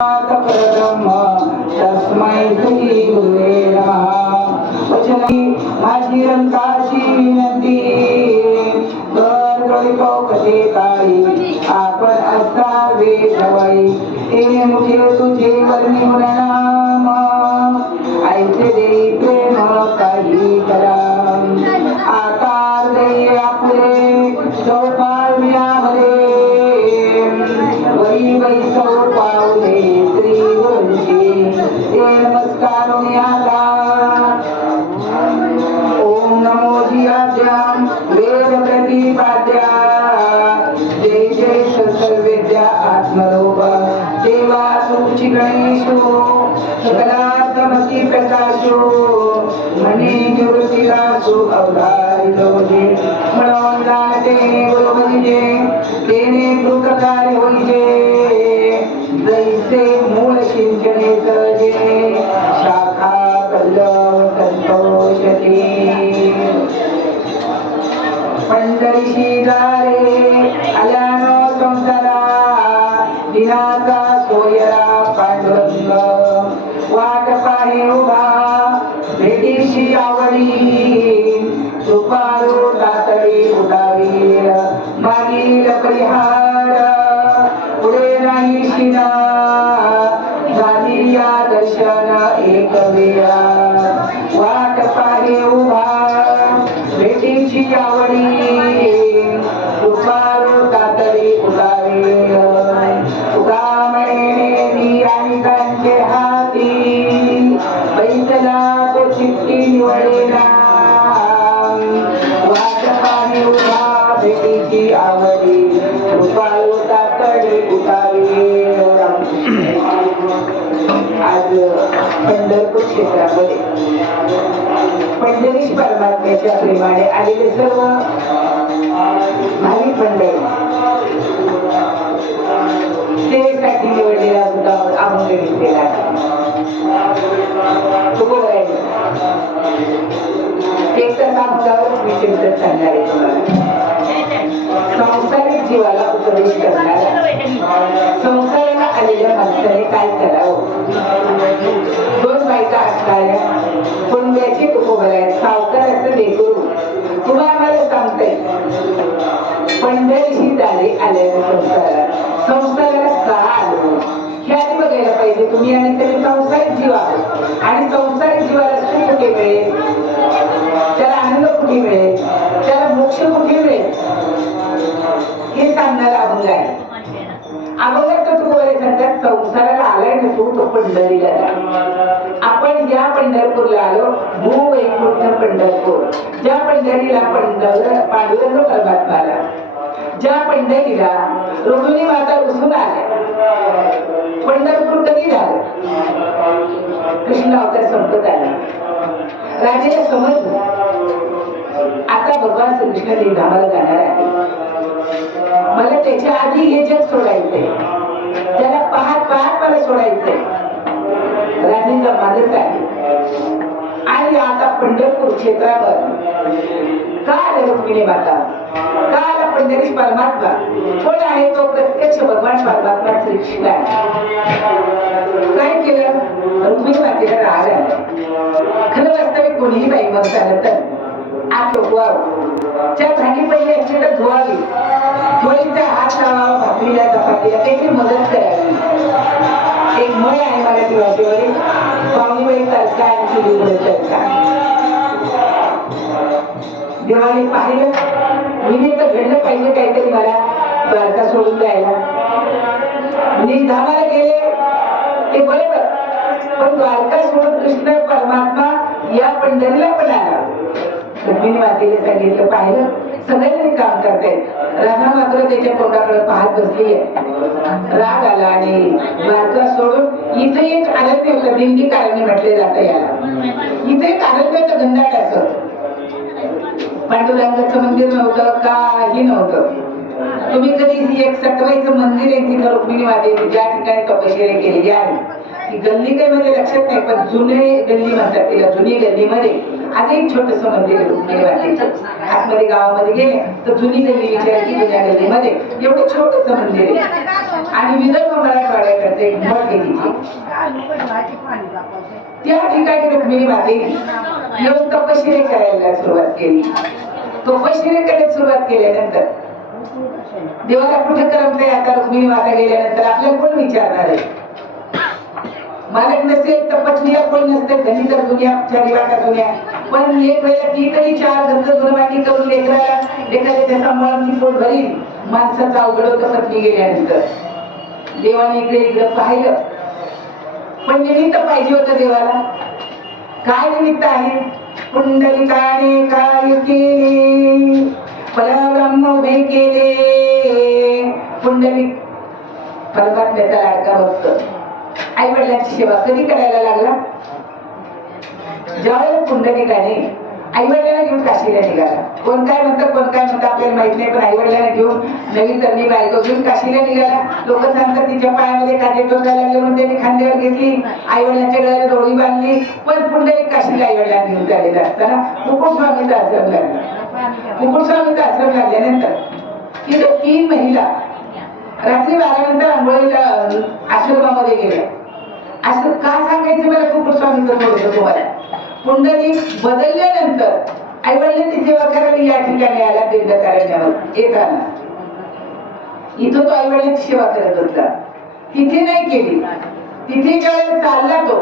परब्रह्म तस्मै श्री गुरुवे नमः। वचनी माझी रंकाची विनंती कर गळितो कसे काळी आपण असता वेशवई तेने मुखे तुझे वर्णी गुणनाम ऐसे देई प्रेम काही करा आकार देई आपले चौपाल मिळावले वही वही चौपावले श्री गुरुंची ते नमस्कार आता ओम नमो जियाज्ञाम वेद प्रतिपाद्या जय जय सर्वविद्या आत्मरूप देवा तुझी गणेशो सकलार्थमती प्रकाशो मने ज्योतिरासु अवधारितो जे म्हणून जाणते गुरुबंजे तेने कृतकार्य होईजे जैसे मूळ सिंचने जे शाखा पल्लव संतोषती पंढरीशी दारे आल्यानो संसारा दिनाचा सोयरा पांडुरंग वाट पाहे उभा भेटीशी आवडी दुपारू तातडी उडावी मागील परिहार पुढे नाही शिना झाली या दर्शन एक वेळा वाट पाहे उभा भेटीची आवडी दुपारू तातडी उडावी तुका म्हणे आणि त्यांचे हाती बैसला तो चिठ्ठी निवडेला वाट पाहे उभा भेटीची आवडी दुपारू तातडी उडावी आज पंढरपूर क्षेत्रामध्ये पंढरीश परमात्म्याच्या प्रेमाने आलेले सर्व भाविक मंडळी सेवेसाठी निवडलेला सुद्धा अभंग घेतलेला एक तर अभंगावरच मी चिंतन सांगणार आहे तुम्हाला संसारिक जीवाला उपदेश करणार संसाराला आलेल्या माणसाने काय करावं दोन बायका असणाऱ्या कुंड्याची तुकोबराय सावकाराचं लेकरू तुम्हाला मला सांगताय पंढरीशी दारे आलेल्या संसाराला का आलो हे आधी बघायला पाहिजे तुम्ही आणि तरी संसारिक जीव आहोत आणि संसारिक जीवाला सुख कुठे मिळेल त्याला आनंद कुठे मिळेल त्याला मोक्ष कुठे मिळेल हे सांगणारा अभंग आहे अभंगात तुकोबराय सांगतात संसाराला आलाय ना तो पंढरीला आपण ज्या पंढरपूरला आलो भूवैकुंठ पंढरपूर ज्या पंढरीला पांडुरंग परमात्मा आला ज्या पंढरीला रुक्मिणी माता रुसून आल्या पंढरपूर कधी झालं कृष्ण अवतार संपत आला राजाला समजलं आता भगवान श्रीकृष्ण निधामाला जाणार आहे मला त्याच्या आधी हे जग सोडायचंय त्याला पाहत पाहत मला सोडायचंय राजेंचा मानस आहे आणि आता पंढरपूर क्षेत्रावर का आला रुक्मिणी माता का आला पंढरीश परमात्मा कोण आहे तो प्रत्यक्ष भगवान परमात्मा श्रीकृष्ण आहे काय केलं रुक्मिणी मातेला राग आला खरं वास्तविक कोणीही बाई मग झालं तर आत लोकवावं ज्या भांडी पडली असली तर धुवावी थोडीचा हात लावावा भाकरीला चपातीला त्याची मदत करावी एक म्हण आहे मराठी भाषेवरील पाहुणीबाई तडका आणि चुलीवर तडका देवाने पाहिलं मी तर घडलं पाहिजे काहीतरी मला द्वारका सोडून द्यायला निधामाला गेले ते बरोबर पण द्वारका सोडून कृष्ण परमात्मा या पंढरीला पण आला रुक्मिणी मातेने सांगितलं पाहिलं सगळ्यांनी काम करतायत राधा मात्र त्याच्या तोंडाकडे पाहत बसली आहे राग आला आणि द्वारका सोडून इथे एक आरण्य होतं दिंडी कारण्य म्हटले जातं याला इथे एक आरण्याचं घनदाट असत पांडुरंगाचं मंदिर नव्हतं काही नव्हतं तुम्ही कधी एक सटवाईचं मंदिर आहे तिथं रुक्मिणी मातेने ज्या ठिकाणी तपश्चर्या केलेली आहे ती गल्ली काही म्हणजे लक्षात नाही, पण जुने गल्ली म्हणतात तिला, जुनी गल्लीमध्ये आज एक छोटस मंदिर आहे रुक्मिणी मातेचं. आतमध्ये गावामध्ये गेले तर जुनी गल्ली विचारायची, जुन्या गल्लीमध्ये एवढं छोटस मंदिर आहे. आणि विदर्भ मराठवाड्याकडचं एक मठ आहे तिथे. त्या ठिकाणी रुक्मिणी मातेने येऊन तपश्चर्या करायला सुरुवात केली. तपश्चर्येकडे सुरुवात केल्यानंतर देवाला कुठे करमतंय आता रुक्मिणी माता गेल्यानंतर आपल्याला कोण विचारणार आहे? मालक नसेल तर पत्नीला कोण नसते, घरी तर दुनिया चारी वाटा दुनिया. पण एक वेळेला ती तरी चार घरचं गुणवाणी करून लेकराला एखाद्या सांभाळून पोट भरील. माणसाचं अवघड होतं पत्नी गेल्यानंतर. देवाने इकडे इकडे पाहिलं, पण निमित्त पाहिजे होतं देवाला. काय निमित्त आहे? पुंडलिकाने काय केले, परब्रह्म उभे केले. पुंडलिक परमात्म्याचा लाडका भक्त आई वडिलांची सेवा कधी करायला लागला? ज्यावेळेला पुंडलिकाने आई वडिलांना घेऊन काशीला निघाला. कोण काय म्हणतं कोण काय म्हणतं आपल्याला माहित नाही, पण आई वडिलांना घेऊन नवीन तरणी बायको घेऊन काशीला निघाला. लोक सांगतात तिच्या पायामध्ये काटे टोचायला लागले म्हणून त्यांनी खांद्यावर घेतली, आई वडिलांच्या गळ्याला डोळी बांधली. पण पुंडलिक काशीला आई वडिलांना घेऊन चाललेला असताना मुकुटस्वामीचा आश्रम लागला. मुकुटस्वामीचा आश्रम लागल्यानंतर तिथे 3 महिला रात्री 12 नंतर आंघोळीला आश्रमामध्ये गेल्या. असं का सांगायचं मला मुकुटस्वामीचं थोडंसं तुम्हाला? पुंडलिक बदलल्यानंतर आई वडिलांची सेवा करायला या ठिकाणी आला. दीर्घ कारण्यावर येताना इथं तो आई वडिलांची सेवा करत होता, तिथे नाही केली. तिथे ज्यावेळेला चालला तो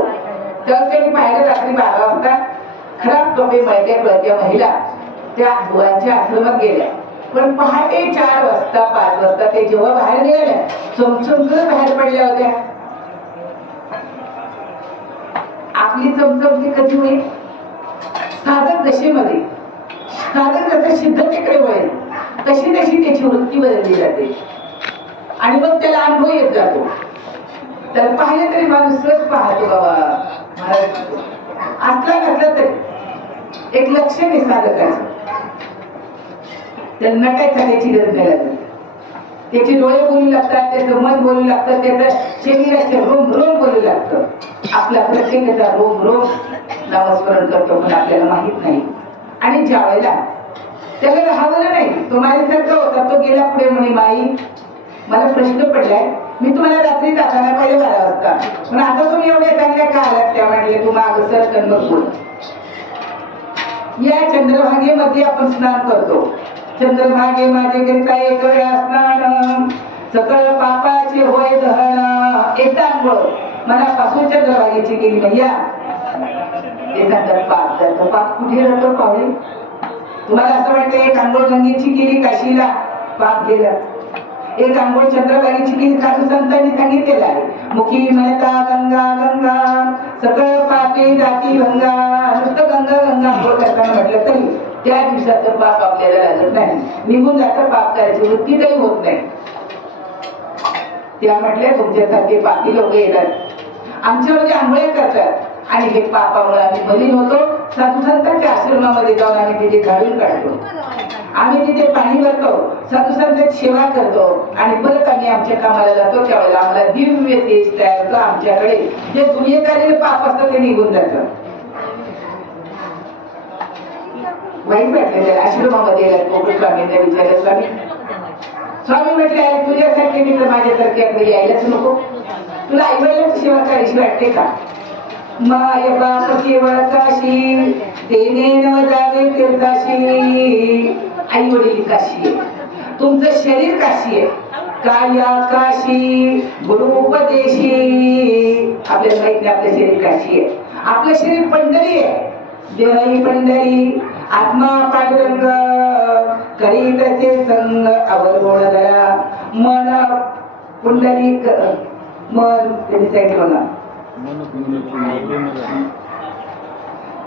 तेव्हा त्यांनी पाहिलं रात्री 12 वाजता खराब कपडे मळत्या महिला त्या बुवांच्या आश्रमात गेल्या. पण पहाटे 4 वाजता 5 वाजता ते जेव्हा बाहेर निघाल्या, चमचमकर बाहेर पडल्या होत्या. आपली चमचमती कधी होईल? साधक दशेमध्ये, साधक जसं सिद्धतेकडे वळेल तशी तशी त्याची वृत्ती बदलली जाते आणि मग त्याला अनुभव येत जातो. तर पाहिलं तरी माणूस सहज पाहतो बाबा महाराज असला नसला तरी एक लक्षण आहे साधकाचं. त्याला नटायचा त्याची गरज नाही लागत. त्याचे डोळे बोलू लागतात, त्याचं मन बोलू लागतं, त्याचं शरीराचे रोम रोम बोलू लागतं. आपला प्रत्येकाचा रोम रोम नामस्मरण करतो पण आपल्याला माहित नाही. आणि ज्या वेळेला त्याला राहावलं नाही, तो माझ्यासारखा होता. तो गेला पुढे म्हणे, माई मला प्रश्न पडलाय, मी तुम्हाला रात्री जाताना पहिले 12 वाजता, पण आता तुम्ही एवढ्या चांगल्या का आलात? त्या म्हटले तू माग सर कन्मत बोल. या चंद्रभागेमध्ये आपण स्नान करतो. चंद्रभागे माझे करिता एक वेळा स्नान, सकळ पापाचे होय दहन. एकदा आंघोळ मनापासून चंद्रभागेची केली मैया, ते सांगतात पाप जातो. पाप कुठे राहतो पाहुणे? तुम्हाला असं वाटतं एक आंघोळ गंगेची केली काशीला पाप गेलं, एक आंघोळ चंद्रभागेची केली साधू संतांनी सांगितलेलं आहे. मुखी म्हणता गंगा गंगा सकळ पापे जाती भंगा. नुसतं गंगा गंगा आंघोळ करताना म्हटलं तरी त्या दिवसाचं पाप आपल्याला लागत नाही, निघून जातं. पाप करायची वृत्ती तरी होत नाही. त्या म्हटल्या तुमच्यासारखे पापी लोक येतात आमच्यामध्ये आंघोळ्या करतात आणि हे पापामुळे आम्ही बलीन होतो. साधू संतांच्या आश्रमामध्ये जाऊन आम्ही तिथे झाडून काढतो, आम्ही तिथे पाणी भरतो, साधू संतांची सेवा करतो आणि परत आम्ही आमच्या कामाला जातो. त्यावेळेला आम्हाला दिव्य तेज तयार होतं. आमच्याकडे जे दुनियेत आलेले पाप असतं ते निघून जातं. वाईट वाटले आश्रमामध्ये मुकुटस्वामींना विचारलं, स्वामी स्वामी म्हटले अरे तुझ्यासारखे मी तर माझ्यासारखे यायलाच नको. तुला आई वडिलांची सेवा करायची वाटते का? माय बाप केवळ काशी देणे न जावे तीर्थाशी. आई वडील काशी आहे, तुमचं शरीर काशी आहे. काया काशी गुरु उपदेशी. आपल्याला माहित नाही आपलं शरीर काशी आहे, आपलं शरीर पंढरी आहे. देही पंढरी आत्मा पांडुरंग करीत ते संग अवरोण धरा. मन पुंडलिक मन म्हणा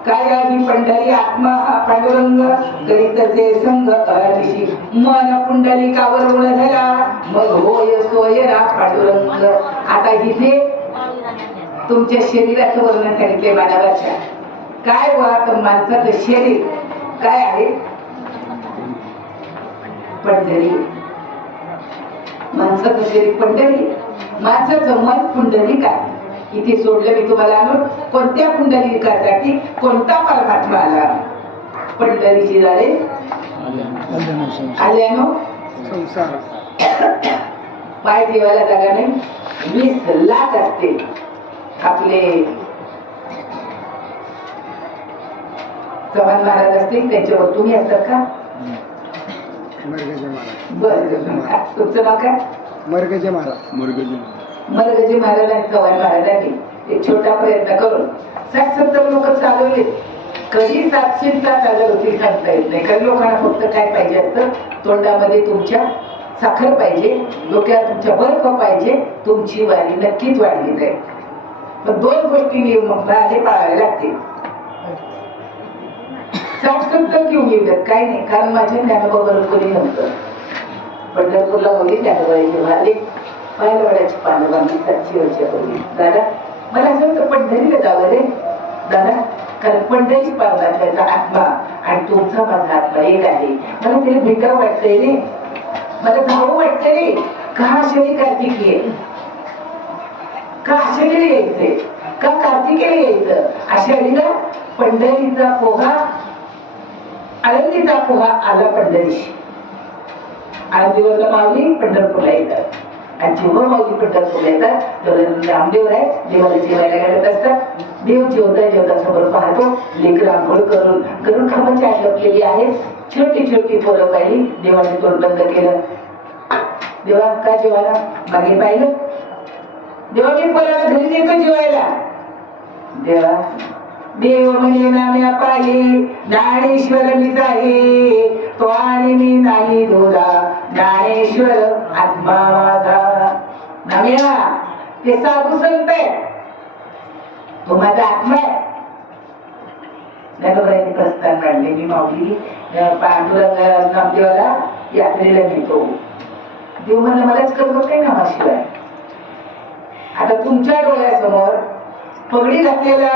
काय ही पंढरी आत्मा पांडुरंग करीत ते संग अहर्निशी. मन पुंडलिकावर ऋण धरा मग होय सोय रा पांडुरंग. आता इथे तुमच्या शरीराचं वर्णन सांगितले मानवाच्या. काय वाट माणसाचं शरीर काय आहे? पंढरी. माणसाचं शरीर पंढरी, माणसाचं मन पुंडलिक आहे. इथे सोडलं मी तुम्हाला आणून कोणत्या पुंडलिकासाठी कोणता परमात्मा आला पंढरीची झाले आल्यानो पाय देवाला जागा नाही 20 लाख असते आपले चव्हाण महाराज असतील त्यांच्यावर तुम्ही असतात का बरं तुमचं नाव काय मरगजे महाराज मरगजे महाराज आणि चव्हाण महाराजांनी एक छोटा प्रयत्न करून 60-70 लोक चालवले कधी 707 होती सांगता येत नाही कारण लोकांना फक्त काय पाहिजे असतं तोंडामध्ये तुमच्या साखर पाहिजे डोक्यात तुमच्या बर्फ पाहिजे तुमची वारी नक्कीच वाढली जाईल पण 2 गोष्टी नियम पाळावे लागतील 60-70 घेऊन येतात काही नाही कारण माझ्या ज्ञानोबाबरोबर कोणी नव्हतं पंढरपूरला मुली ज्ञानोबाई आले पाहिलं वड्याची पानं बांधली 700 वर्षापूर्वी दादा मला असं होतं पंढरीला जावं रे दादा कारण पंढरीच पावला आत्मा आणि तुमचा माझा आत्मा एक आहे मला तरी भिकार वाटतंय रे मला धावू वाटतंय रे का आषाढी कार्तिकी का आषाढीला यायचंय का कार्तिकेला यायचं आषाढीला पंढरीचा पोहा आळंदीचा पोहा आला पंढरीशी आळंदीवरला माऊली पंढरपूरला येतात आणि जेव्हा माऊली पंढरपूरला येतात तर रामदेव राय देवाला जेवायला घालत असतात देव जेवता समोर पाहतो लेकर आंघोळ करून खांबाची आठ लपलेली आहेत छोटी पोरं पाहिली देवाने तोंड बंद केलं देवा का जेवायला मागे पाहिलं देवा मी पोराला घरी नेतो जेवायला देवा देव म्हणे नाम्या पाहि ज्ञानेश्वर मीच आहे तो आणि मी नाही दोरा ज्ञानेश्वर आत्मा माझा नाम्या ते साधू संत आहे तो माझा आत्मा आहे ज्ञानोबाईंनी प्रस्थान काढले मी माऊली पांडुरंग नामदेवाला यात्रेला नेतो देव म्हणलं मलाच करतो काय नामाशिवाय आता तुमच्या डोळ्यासमोर पगडी घातलेला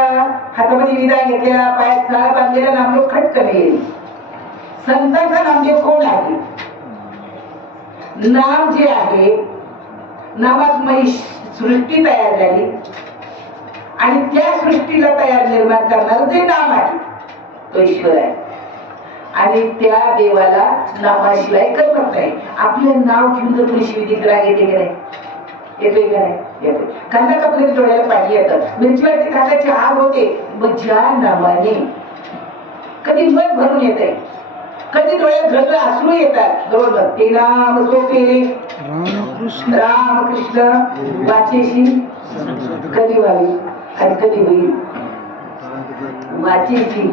हातामध्ये विदा घेतलेला पायात साळा बांधलेला नामदेव खटकन येईल संतांचा नामदेव कोण आहे नाम जे आहे नामात सृष्टी तयार झाली आणि त्या सृष्टीला तयार निर्माण करणार जे नाम आहे तो ईश्वर आहे आणि त्या देवाला नामाशिवाय करमत नाही आपलं नाव घेऊन जर कोणी शिवदिक राग येते की नाही येतोय का नाही येतोय कांदा कापले डोळ्याला पाणी येतं मिरचीवरती कांद्याची आग होते मग ज्या नामाने कधी मन भरून येते कधी डोळ्यात घडलं अश्रू येतात बरोबर ते नाम सोपे रामकृष्ण वाचेशी कधी व्हावी आणि कधी होईल वाचेशी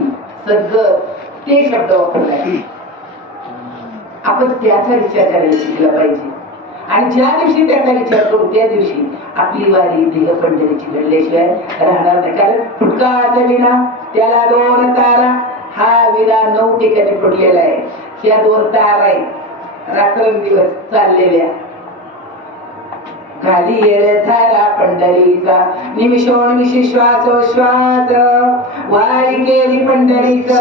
सगळं ते शब्द वापरलाय आपण त्याचा विचार करायला शिकला पाहिजे आणि ज्या दिवशी त्याचा विचार करू त्या दिवशी आपली वारी देह पंढरीची घडल्याशिवाय राहणार नाही कारण फुटकाचा विना त्याला 2 तारा हा विना 9 ठिकाणी पडलेला आहे त्या 2 तारा आहेत रात्रंदिवस चाललेल्या खाली येल झाला पंढरीचा निमिषोनिमिषी श्वासोश्वास वारी केली पंढरीच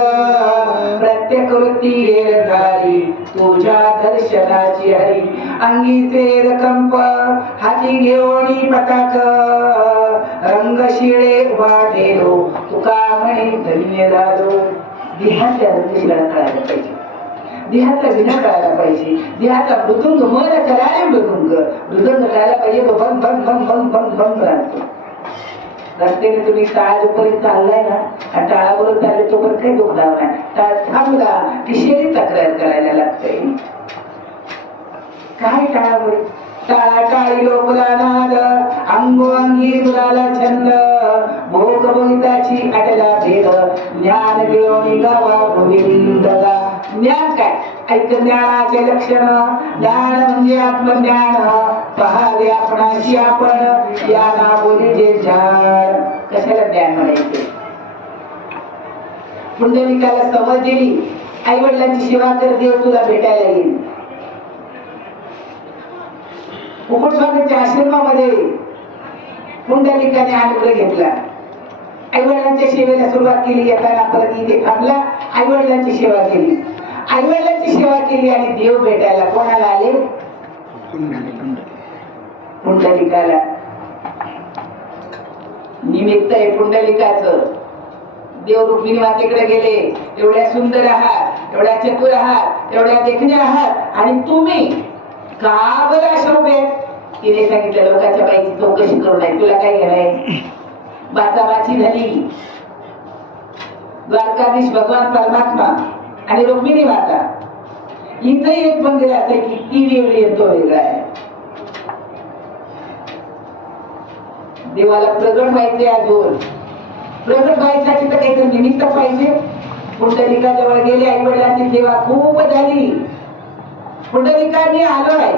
प्रत्येक वृत्ती येल झाली तुझ्या दर्शनाची हरी अंगीचे कंप हाती घेऊन पताक रंग शिळे वाढेलो तुका म्हणे धन्य झालो देहाच्या रंगशिळा कळायला पाहिजे देहाचा विना कळायला पाहिजे देहाचा मृदुंग मन करायला मृदुंग करायला पाहिजे तो बंद बंद बंद बंद बंद बंद राहतो रस्त्याने तुम्ही टाळापर्यंत चाललाय ना आणि टाळाबरोबर चालले तोपर्यंत काही दुखणार नाही टाळ थांबला की शरीर तक्रार करायला लागते काय टाळामुळे टाळा टाळी लोकला नाद अंगोअंगी दुराला छंद भोग भोगिताची अटला भेद ज्ञान गिळवणी गावा गोविंदला ज्ञान काय ऐक ज्ञानाचे लक्षण ज्ञान म्हणजे आत्मज्ञान पहावे आपणाशी आपण या नाबोलीचे झाड कशाला ज्ञान म्हणायचे पुंडलिकाला समज दिली आई वडिलांची सेवा कर देव तुला भेटायला येईल कुकुट स्वामींच्या आश्रमामध्ये पुंडलिकाने अनुग्रह घेतला आई वडिलांच्या सेवेला सुरुवात केली येताना परत इथे थांबला आई वडिलांची सेवा केली आई वडिलांची सेवा केली आणि देव भेटायला कोणाला आले पुंडलिकाला निमित्त आहे पुंडलिकाचं. देव रुक्मिणी मातेकडे गेले, एवढ्या सुंदर आहात, एवढ्या चतुर आहात, एवढ्या देखण्या आहात, आणि तुम्ही का बरं अशा उभे आहेत? तिने सांगितलं लोकांच्या बाईची चौकशी करू नये, तुला काय घेणार? बाचाबाची झाली. द्वारकाधीश भगवान परमात्मा आणि रुक्मिणी माता, इथंही एक मंदिर असं की ती वेगळी आहे, तो वेगळा आहे. देवाला प्रगट व्हायचे अजून. प्रगट व्हायसाठी तर काहीतरी निमित्त पाहिजे. पुंडलिका जवळ गेले, आई वडिलांची सेवा खूप झाली. पुंडलिका मी आलोय.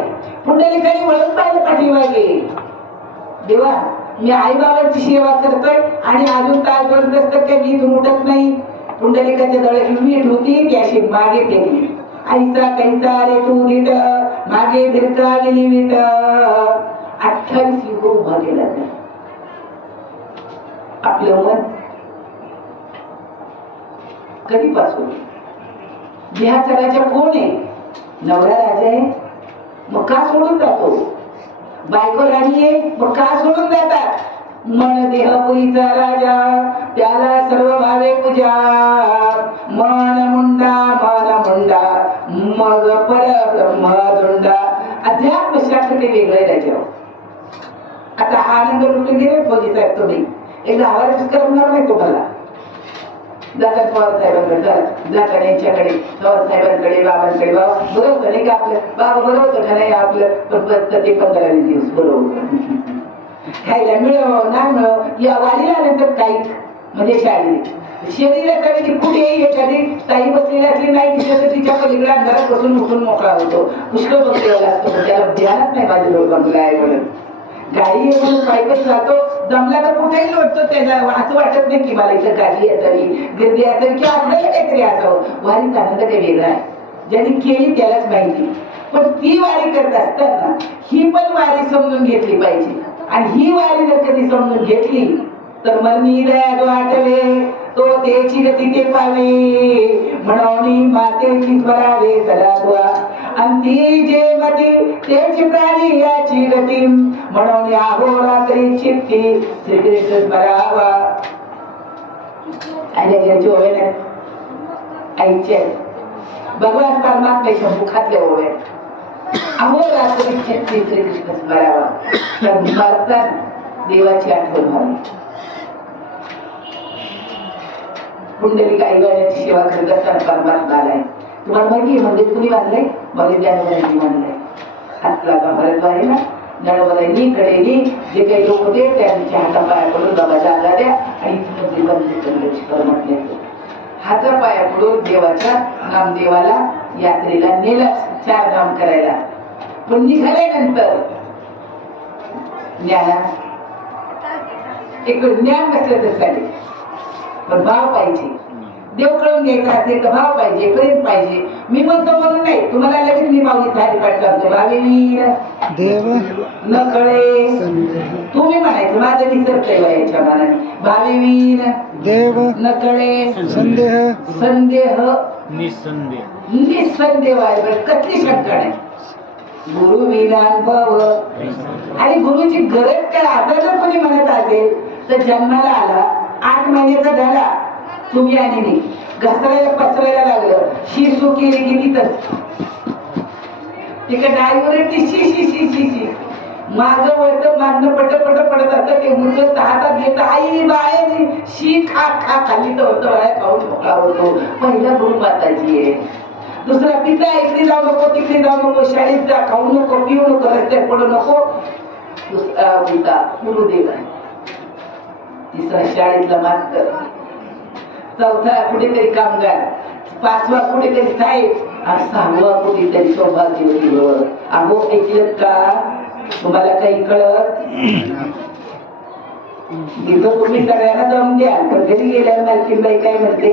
पुंडलिकाने वळून पाहिलं पाठीमागे, देवा मी आई बाबांची सेवा करतोय आणि अजून काय करत असतं काय, मी इथून उठत नाही. पुंडलिकाच्या जवळ वीट होती, ती अशी मागे टेकली. आईचा कैसा रे तू नीट, मागे भिरकावलेली वीट. 28 युग उभा गेला. आपलं मन कधीपासून ह्या जगाच्या कोण आहे? नवरा राजा आहे, मग का सोडून जातो? बायको राणी आहे, मग का सोडून जातात? मन देहपुरीचा राजा, त्याला सर्व भावे पूजा. मन मुंडा मग परब्रह्म धुंडा. अध्यात्म शास्त्र ते वेगळे राजावर. आता हा आनंद लुटून गेले फौजी साहेब, तुम्ही एकदा आवाज करणार नाही तुम्हाला. जातात पवार साहेबांकडे, जातात यांच्याकडे, पवार साहेबांकडे, बाबांकडे. बाबा बरोबर नाही का आपलं? बाबा बरोबर का नाही आपलं? पण ते 15 दिवस बरोबर खायला मिळव ना मिळव, या वाडीला नंतर काही म्हणजे शाळेत शरीरासाठी कुठेही एखादी ताई बसलेली असली नाही तिथं तर तिच्या पलीकडे अंधारात बसून उठून मोकळा होतो. पुष्कळ बसलेला असतो, पण त्याला ध्यानात नाही माझे लोक बंगला आहे म्हणून. गाडी येऊन पायपच राहतो, दमला तर कुठेही लोटतो. त्याला असं वाटत नाही की मला इथं गाडी असावी, गर्दी असावी, की आपल्याला काहीतरी असावं. वारीचा आनंद काही वेगळा आहे, ज्यांनी केली त्यालाच माहिती. पण ती वारी करत असताना ही पण वारी समजून घेतली पाहिजे. आणि ही वारी जर कधी समजून घेतली तर मनी दया आठवे, तो त्याची गती ते पावे. म्हणून मातेची स्मरावे सदा दुआ, आणि ती जे मती त्याची प्राणी याची गती. म्हणून अहोरात्री चित्ती श्रीकृष्ण स्मरावा. आणि ओवे नाही आईचे भगवान परमात्म्याच्या मुखातले ओवे. अहोरात्री चित्ती श्रीकृष्ण स्मरावा. तर मरताना देवाची आठवण व्हावी. पुंडलिका आई वडिलांची सेवा करत असताना परमात्मा आलाय. तुम्हाला माहिती आहे मंदिर कुणी बांधलंय? बलिदानाने बांधलंय. हातला भरत आहे ना, नळवरांनी कडेनी जे काही लोक होते त्यांच्या हातापाया पडून बाबा जागा द्या आणि मंदिर बंद परमात्म्याचं. हातापाया पडून देवाच्या नामदेवाला यात्रेला नेलंच 4 धाम करायला. पण निघाल्यानंतर ज्ञाना एक ज्ञान नसलं तर चालेल, पण भाव पाहिजे. देव कळून घ्यायचा असेल तर भाव पाहिजे, प्रेम पाहिजे. मी म्हणतो म्हणून नाही, तुम्हाला लगेच मी माऊली थाली पाठ सांगतो. भावेवीर देव न कळे, तुम्ही म्हणायचं माझं निसर्गय याच्या मनाने. भावेवीर देव न कळे, संदेह संदेह निसंदेह आहे. कसली शंका नाही. गुरु विनानुभव. आणि गुरुची गरज काय आता जर कोणी म्हणत असेल तर जन्माला आला 8 महिन्याचा झाला, तुम्ही आणि मी घसरायला पसरायला लागलं, शी सू केली गेली तर तिकडे डायव्हर शी शी शी शी शी मागं वळतं, मागणं पट पट पडत असतं. ते उचलत हातात घेत आई बाहेर शी खा खा खाली तर होतं, बाहेर खाऊन मोकळा होतो. पहिला गुरु माताजी आहे. दुसरा पिता इकडे जाऊ नको, तिकडे जाऊ नको, शाळेत जा, खाऊ नको, पिऊ नको, रस्त्यात पडू नको. दुसरा पिता गुरुदेव आहे. तिसरा शाळेतला मास्तर. चौथा कुठेतरी कामगार. 5वा कुठेतरी साहेब. आणि 6वा कुठेतरी सौभाग्यवती. अहो ऐकलं का? तुम्हाला काही कळत? तिथं तुम्ही सगळ्यांना दम द्या, पण घरी गेल्यावर मालकीनबाई काय म्हणते?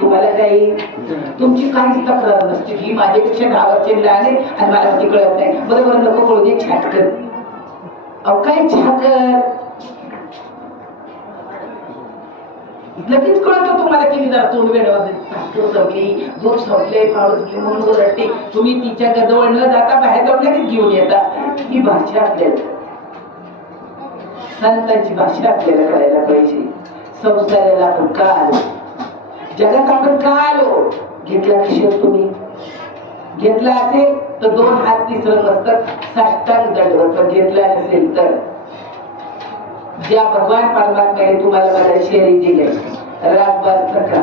तुम्हाला काही तुमची काहीच तक्रार नसते. ही माझ्यापेक्षा 10 वर्षांनी लहान आहे आणि मला ती कळत नाही. बरोबर नको कळू दे, छाटकर. अहो काय छाटकर? लगेच कळतो तुम्हाला की मी जरा तोंड वेळावर संपली, दूध संपले, पावड संपली म्हणून ओरडते. तुम्ही तिच्या जवळ न जाता बाहेर जाऊन लगेच घेऊन येता. ही भाषा आपल्याला संतांची भाषा आपल्याला कळायला पाहिजे. संसाराला आपण का आलो, जगात आपण का आलो, घेतला किशोर तुम्ही घेतला असेल तर 2 हात तिसरं मस्तक साष्टांग दंडवत, पण घेतला नसेल तर ज्या भगवान परमात्म्याने तुम्हाला मला शरीर दिले, रागवास नका,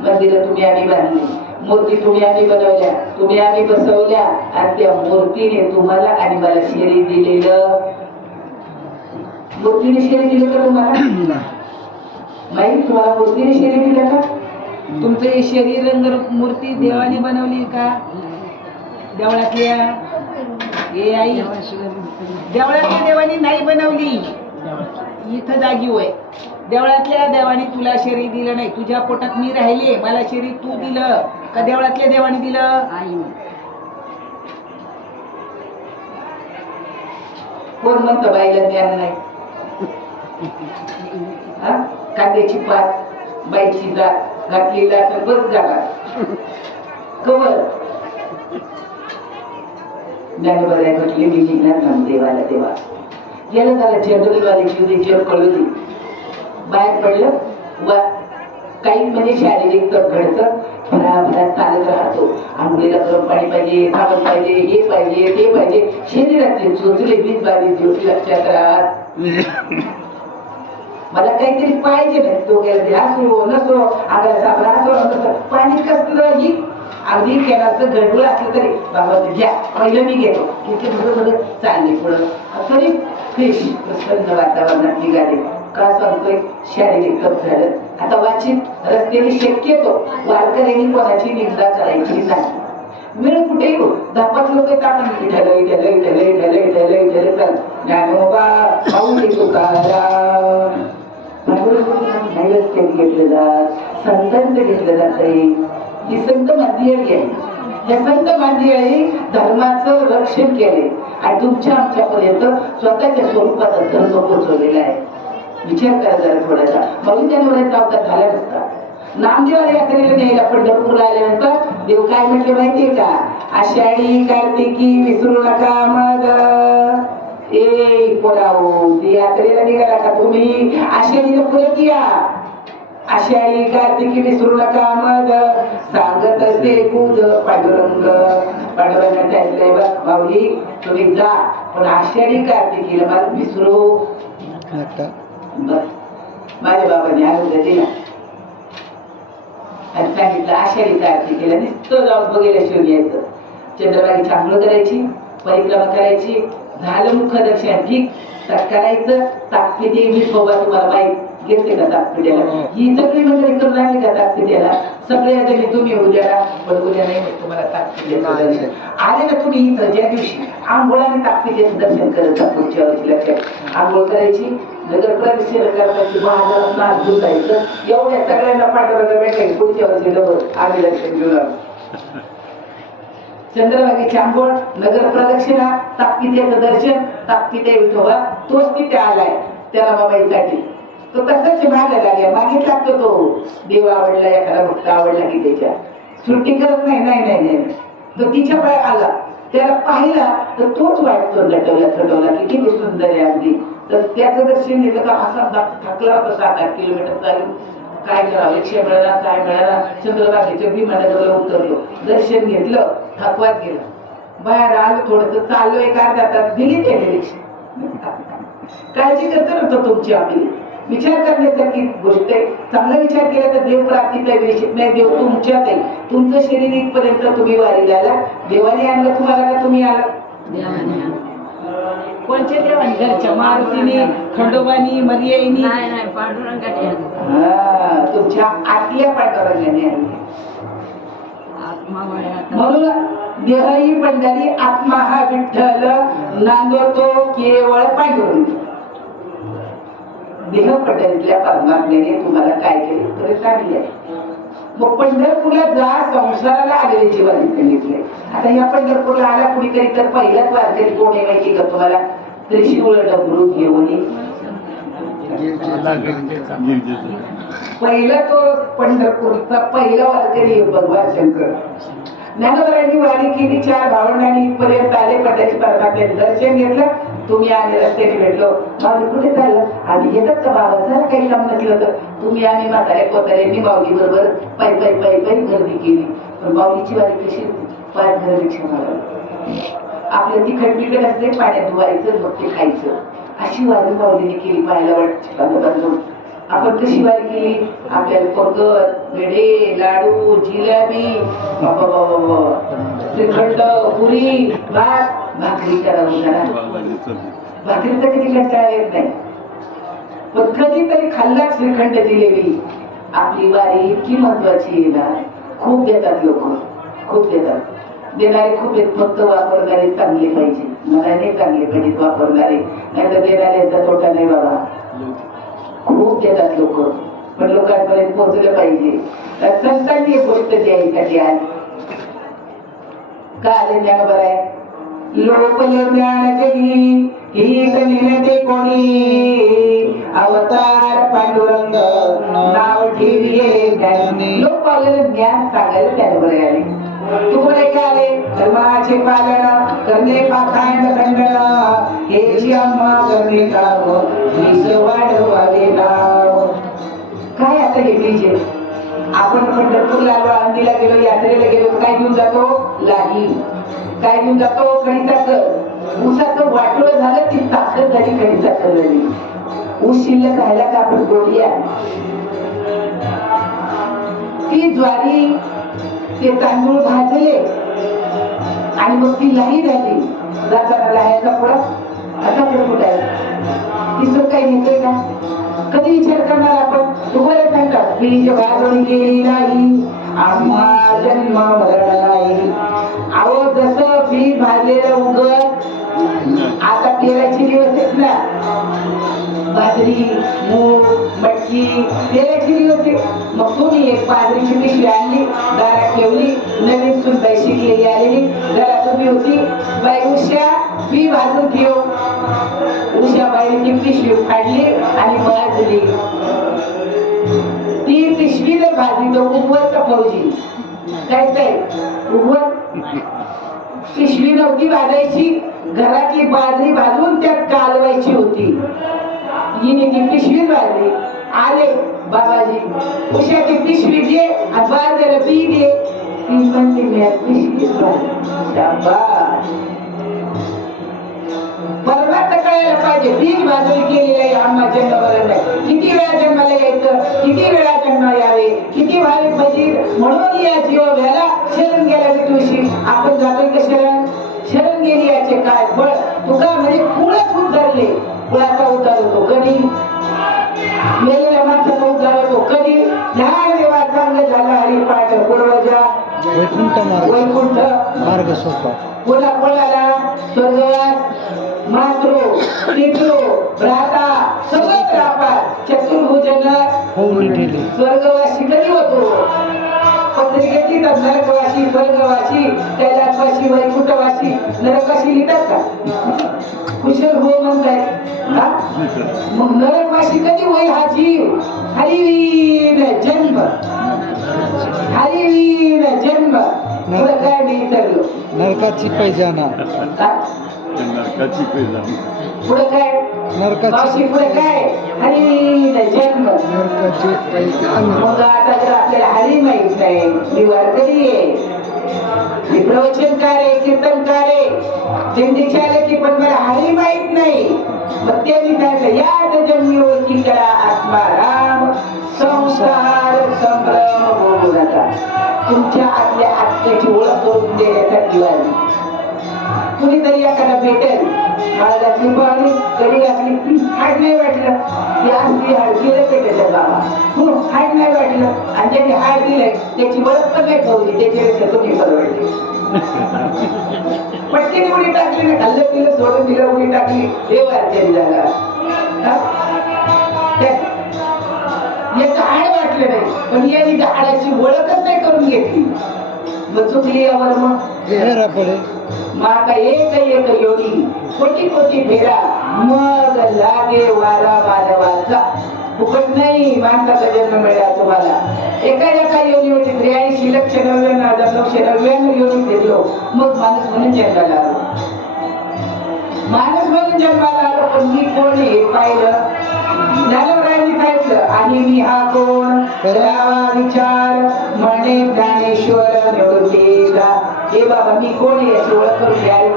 मंदिरं तुम्ही आम्ही बांधली, मूर्ती तुम्ही आम्ही बनवल्या, तुम्ही आम्ही बसवल्या, आणि त्या मूर्तीने तुम्हाला आणि मला शरीर दिलेलं, मूर्तीने शरीर दिलं का तुम्हाला? माहिती तुम्हाला मूर्तीने शरीर दिलं का? तुमचं हे शरीर रंग मूर्ती देवाने बनवली का? देवळातल्या हे आई देवळातल्या देवानी नाही बनवली, इथं जागी होय. देवळातल्या देवानी तुला शरीर दिलं नाही, तुझ्या पोटात मी राहिले, मला शरीर तू दिलं का देवळातल्या देवानी दिलं? कोण म्हणतं बाईला ज्ञान नाही? कांद्याची पात बाईची जात घातलेला तर बस झाला कवर ज्ञानोबा म्हटले मी निघणार नामदेवाला देवा गेलं झालं जनरलवाली जग कळली बाहेर पडलं व काही म्हणजे शारीरिक तर घडतं भराभरात चालत राहतो. आंघोळीला गरम पाणी पाहिजे, साबण पाहिजे, हे पाहिजे ते पाहिजे, शरीरातले चोचले 20-22 दिवस लक्षात राहत. मला काहीतरी पाहिजे नाही, तो गेला असो नसो, आगाला साबण असो नसो, पाणी कसलं ही अगदी केलाचं गडबड असलं तरी बाबा घ्या, पहिलं मी घेतो, किती थोडं चालले पुढं तरी फ्रेश प्रसन्न वातावरणात निघाले. का सांगतोय? शारीरिक तप झालं. आता वाचित रस्त्याने शक्यतो वारकऱ्यांनी कोणाची निंदा करायची नाही. वेळ कुठे येऊ 10-5 लोक येतात, आपण इथलं चाल ज्ञानोबा पाऊली तुकाराम नाही रस्त्याने घेतलं जात, संतांचं घेतलं जात आहे. ही संत मांदियाळी आहे. या संत मांदियाळी धर्माचं रक्षण केले आणि तुमच्या आमच्यापर्यंत स्वतःच्या स्वरूपाचा धर्म पोहोचवलेला आहे. विचार करा जरा थोडासा. म्हणून त्याने अवतार झाला नसता. नामदेवाला यात्रेला न्यायला पंढरपूरला आल्यानंतर देव काय म्हटले माहितीये का? आषाढी कार्तिकी विसरू नका मग ए पोराओ, यात्रेला निघाला का तुम्ही? आषाढीला परत या, आषाढी कार्तिकी विसरू नका मग सांगत असते पूज पांडुरंग. पांडुरंगाने ऐकलंय बघ माऊली, तुम्ही जा, पण आषाढी कार्तिकीला मला विसरू बस. माझ्या बाबांनी आरोग्य दिला आणि सांगितलं आषाढी कार्तिकीला नुसतं जाऊन बघायला शिवून यायचं. चंद्रभागेची आंघोळ करायची, परिक्रमा करायची, झालं मुख दर्शन ठीक, तर करायचं. ताकपिटी विठोबा तुम्हाला माहित घेते का ताकपिट्याला? ही सगळी मंडळी करून लागली का ताकपिट्याला? सगळ्या जणी तुम्ही उद्याला, पण उद्या नाही तुम्हाला ताकपिट्याचं आले ना तुम्ही इथं ज्या दिवशी आंघोळाने ताकपिट्याचं दर्शन करत जा. पुढच्या वर्षी लक्षात आंघोळ करायची, नगर प्रदक्षिणा करायची, महाराज नाच धुतायचं, एवढ्या सगळ्यांना पाठवलं भेटायचं. पुढच्या वर्षी डबल आम्ही लक्षात घेऊन आलो. चंद्रभागेची आंघोळ, नगर प्रदक्षिणा, ताकपित्याचं दर्शन, ताकपित्या विठोबा तोच तिथे आलाय त्याला बाबाईसाठी. तो तसंच मागायला लागला, मागित लागतो तो. देव आवडला, एखादा भक्त आवडला की त्याच्या सुट्टी करत नाही. नाही नाही नाही, तो तिच्या पाय आला, त्याला पाहिला तर तोच वाटतो नटवला थटवला की किती सुंदर आहे अगदी. तर त्याचं दर्शन घेतलं का असा थकला होता 7-8 किलोमीटर चालून. काय करावं, रिक्षा मिळाला काय मिळाला, चंद्रभागेच्या भीमानगरला उतरलो, दर्शन घेतलं, थकवात गेलं, बाहेर आलो, थोडस चाललो, एक अर्धा तास दिली त्याने रिक्षा. काळजी करतो ना तो तुमची आपली. विचार करण्यासारखी गोष्ट आहे. चांगला विचार केला तर देव प्राप्तीचा विषय नाही. देव तुमच्यात आहे. तुमचं शरीर इथपर्यंत तुम्ही वारीला आला, देवाने आणलं तुम्हाला का तुम्ही आला? कोणच्या देवानी? घरच्या मारुतीने, खंडोबानी, मर्याईनी? नाही पांडुरंगाने. हा, तुमच्या आतल्या पांडुरंगाने आणली. म्हणून देहही पंढरी, आत्मा हा विठ्ठल, नांदतो केवळ पांडुरंग. देह पंढरीतल्या परमात्म्याने तुम्हाला काय केले तरी सांगितले. मग पंढरपूरला जा, संसाराला आलेले जीवन सांगितले. आता या पंढरपूरला आला कुणीतरी तर पहिलाच वारकरी कोण आहे माहिती का तुम्हाला? त्रिशूळ डमरू घेऊन पहिला तो पंढरपूरचा पहिला वारकरी भगवान शंकर. ज्ञानोबांनी वारी केली, 4 भावंडांनी इथपर्यंत आले, पंढरी परमात्म्याने दर्शन घेतलं. तुम्ही आम्ही रस्त्याने भेटलो माऊली कुठे चाललं आम्ही येतात का बाबा जरा काही काम नसलं तर तुम्ही आम्ही म्हातारे कोताऱ्यांनी माऊली बरोबर पायी गर्दी केली पण माऊलीची वारी कशी पाय घर रिक्षा मारावी आपलं तिखट बिकट असते पाण्यात धुवायचं मग ते खायचं अशी वारी माऊलीने केली पाहायला वाटतं आपण कशी वारी केली आपल्याला पगत पेढे लाडू जिलेबी श्रीखंड पुरी भात भाकरी करावं जरा भाकरीचा कधी कंटाळा येत नाही पण कधीतरी खाल्ला श्रीखंड जिलेबी आपली वारी इतकी महत्वाची आहे ना खूप देतात लोक खूप देतात देणारे खूप आहेत फक्त वापरणारे चांगले पाहिजे मला नाही चांगले पाहिजेत वापरणारे नाही तर देणाऱ्यांचा तोटा नाही बाबा खूप देतात लोक पण लोकांपर्यंत पोहोचलं पाहिजे तर संतांनी एक गोष्ट द्यायसाठी आज का आले ज्ञान बरं आहे लोपल ज्ञान जगी ही गणिते कोणी अवतार पांडुरंग नाव ठेविले ज्ञानी लोकपाल ज्ञान सांगायला त्याने बरे आले तुम्हाला काय आले धर्माचे पालन करणे पाखांड खंडन हेची अम्मा करणे काम वीस वाढवावे नाव काय आता हे बीजे आपण पंढरपूरला आलो आळंदीला गेलो यात्रेला गेलो काय घेऊन जातो लाही काय घेऊन जातो कणीचा ऊसाचं वाटोळ झालं ती ताकद झाली कणीचा झाली ऊस शिल्लक राहिला का आपण गोळी ती ज्वारी ते तांदूळ भाजले आणि मग ती लाही झाली जाताना लाह्याचा पुढा असा कुठं आहे तिसरं काही नेतोय का कधी विचार करणार आपण तुम्हाला सांगतात बीज भाजून गेली नाही आम्हा जन्म मरण नाही अहो जसं बीज भाजलेलं उगत आता पेरायचे दिवस आहेत ना बाजरी मूग मटकी पेरायचे दिवस आहेत मग तुम्ही एक बाजरीची पिशवी आणली दारात ठेवली नवीन सुद्धा शिकलेली आलेली घरात उभी होती बाई उश्या बी भाजून ठेव उश्या बाईची पिशवी फाडली आणि भाजली ती पिशवी जर भाजली तर उगवत का फौजी काय उगवत पिशवी नव्हती भाजायची घरातली बाजरी भाजून त्यात कालवायची होती हिने ती पिशवी भाजली आले बाबाजी उशाची पिशवी दे आणि बाजरीला बी दे ती म्हणते मी पिशवी परमार्थ कळायला पाहिजे बीज भाजणी केलेली आहे आम्हा जन्म बरं नाही किती वेळा जन्माला यायचं किती वेळा जन्म यावे किती भाविक भजी म्हणून या जीवाला शरण गेल्याच्या दिवशी आपण जातोय का शरण गेली याचे काय बळ तुका म्हणजे कुळच उतरले कुळाचा उतार होतो कधी मेलेल्या माणसाचा उतार होतो कधी ध्यान देवा चांगलं झालं हरिपाठ पूर्वजा वैकुंठ मार्ग सोपा कोणाला स्वर्गवास मातृ पितृ भ्राता सगळं प्रापात चतुर्भुजन स्वर्गवासी कधी होतो पत्रिकेची तर नरकवासी स्वर्गवासी कैलासवासी वैकुंठवासी नरकवासी लिहितात का कुशल हो म्हणताय मग नरकवासी कधी होईल हा जीव हरिवीर जन्म हरिवीर जन्म पुढे काय मी विचारलो नरकाची पैजाना पुढे काय नरकाची पुढे काय हरिवीर जन्म नरकाची पैजाना मग आता जर आपल्याला हरी माहित नाही मी वारकरी आहे मी प्रवचनकार आहे कीर्तनकार आहे दिंडीचे आले की पण मला हरी माहित नाही मग त्यांनी सांगितलं याद जन्मी ओळखी करा आत्मा राम संसार संभ्रम होऊ नका तुमच्या आतल्या आत्म्याची ओळख करून देण्यासाठी वाली कुणीतरी एखादा भेटेल मला घातली पाहणी कधी घातली हाड नाही वाटलं ती असली हाड गेलं पेटेल बाबा हाड नाही वाटलं आणि ज्यांनी हाड दिलंय त्याची ओळख पण नाही ठेवली त्याच्यापेक्षा तुम्ही परवडली पटकीने उडी टाकली ना खाल्लं पिलं सोडून दिलं उडी टाकली हे वाचन झाला याचं हाड वाटलं नाही पण यांनी त्या हाडाची ओळखच नाही करून घेतली मग चुकली यावर मग माता एक योगी कोटी कोटी फेरा मग लागे वारा मानवाचा फुकट नाही माणसाचा जन्म मिळाला तुम्हाला एका योनीवरती 83,99,999 योनी फिरलो मग माणूस म्हणून जन्माला आलो माणूस म्हणून जन्माला आलो पण मी कोण आहे हे पाहिलं. ज्ञानोबरायांनी सांगितलं आणि मी हा कोण करावा विचार म्हणे ज्ञानेश्वर निवृत्तीचा. हे बाबा मी कोण आहे याची ओळख करून घ्याल.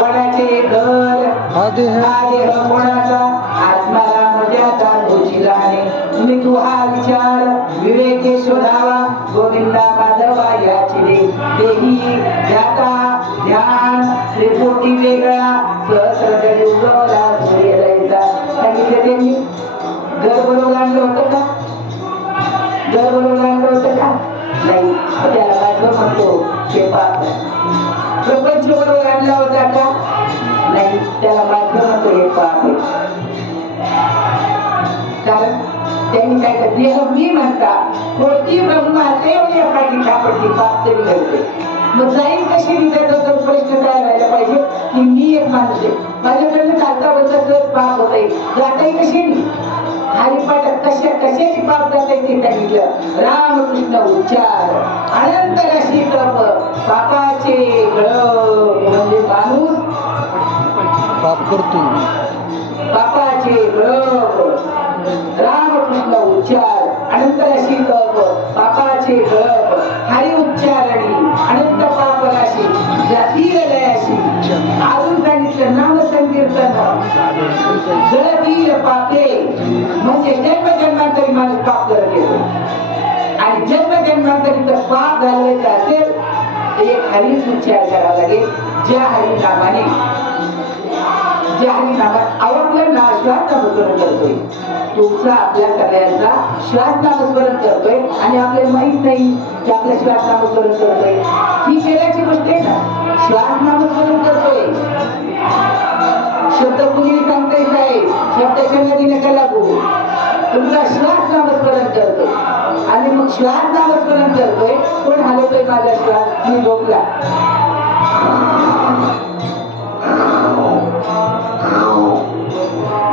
कोणाचे घर हा देह हा देह कोणाचा आत्माला मजाचा भोजीला आहे. तुम्ही तू हा विचार विवेके शोधावा गोविंदा माधवा याची देही ध्याता ध्यान त्रिपुटी वेगळा सहस्र उगवला सूर्योदयाचा. सांगितलं त्यांनी. घर बरोबर आणलं होतं का? घर बरोबर आणलं होतं का? नाही. त्याला माझं म्हणतो हे पाप. प्रपंच बरोबर आणला होता का? नाही. त्याला माझं म्हणतो हे पाप आहे. कारण त्यांनी काय करते देह मी म्हणता कोटी ब्रह्मा देव पाठी कापडची पाप तरी घडते. मग जाईल कशी विचारतो तर प्रश्न काय व्हायला पाहिजे की मी एक माणूस आहे. माझ्याकडनं चालता बोलता पाप होत आहे. जाताही कशी नाही. हरिपाठात कशाची पाप जात आहे ते सांगितलं. रामकृष्ण उच्चार अनंत राशी तप पापाचे म्हणजे माणूस पाप करतो. पापाचे रामकृष्ण उच्चार अनंत राशी तप पापाचे हरी उच्चारणी अनंत पाप राशी जातील लयाशी. अजून सांगितलं नाम संकीर्तन जळतील पापे म्हणजे जन्मजन्मांतरी माणूस पाप करत येतो. आणि जन्मजन्मांतरी तर पाप घालवायचं असेल तर एक हरीच उच्चार करावा लागेल. ज्या हरिनामाने आपलं श्वास नामस्मरण करतोय. तुमचा आपल्या सगळ्यांचा श्वास नामस्मरण करतोय आणि आपल्याला माहित नाही की आपल्या श्वास नामस्मरण करतोय. ही केल्याची गोष्ट आहे ना. श्वास नामस्मरण करतोय. शब्द कुणी सांगता येत आहे. शब्दाच्या नदी नका लागू. तुमचा श्वास नामस्मरण करतोय आणि मग श्वास नामस्मरण करतोय. कोण हलवतोय माझा श्वास? मी झोपला.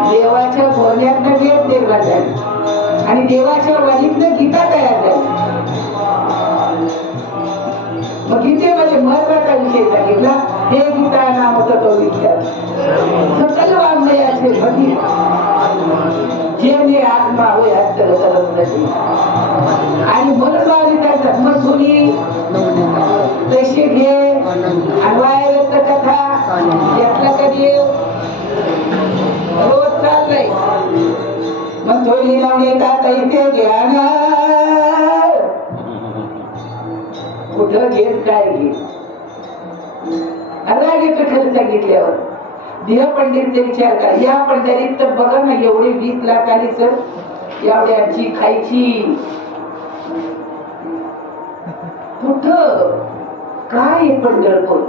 देवाच्या भोवण्यातनं वेद निर्माण झाली आणि देवाच्या वाणीतनं गीता तयार झाली. मग गीतेमध्ये महत्वाचा विषय सांगितला. हे गीता नाम विचार सकल वाङ्मयाचे भटी जे मी आत्मा होय हस्तगती. आणि म्हणून वारिता मधुरी तशी घे आणि वायरच कथा यातला कधी रोज चाललंय. मग थोडी लावणे का इथे ध्यान कुठं घेत काय घेत रागेचं खरं सांगितल्यावर देह पंडितचे विचार करा. या पंढरीत तर बघा ना एवढे 20 लाख आली सर एवढ्याची खायची कुठं काय पंढरपूर.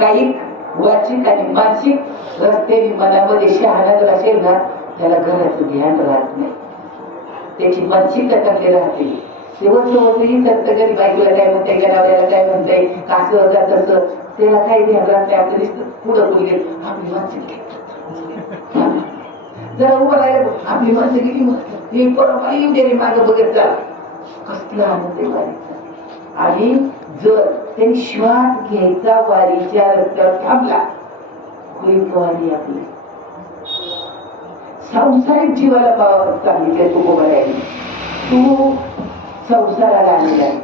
काही वाचिक आणि मानसिक रस्त्याने मनामध्ये शहाणा असेल ना त्याला घराचं ध्यान राहत नाही. त्याची मानसिकता चांगली राहते. शेवटही सत्य घरी बाईकला काय म्हणते गणावऱ्याला काय म्हणताय असं होता तसं त्याला काही ध्यान राहत नाही. आपलं दिसतं पुढं पुढे आपली माणसं जरा उभं राहिलं आपली माणसं गेली मग हे परवा येऊ दे रे मागं बघत चाल. कसला आनंद आहे वारीचा. आणि जर त्यांनी श्वास घ्यायचा वारीच्या रस्त्यावर थांबला होईल वारी आपली. संसारिक जीवाला पावावर सांगितलं तू उभं राहिली. तू संसाराला आलेला आहे.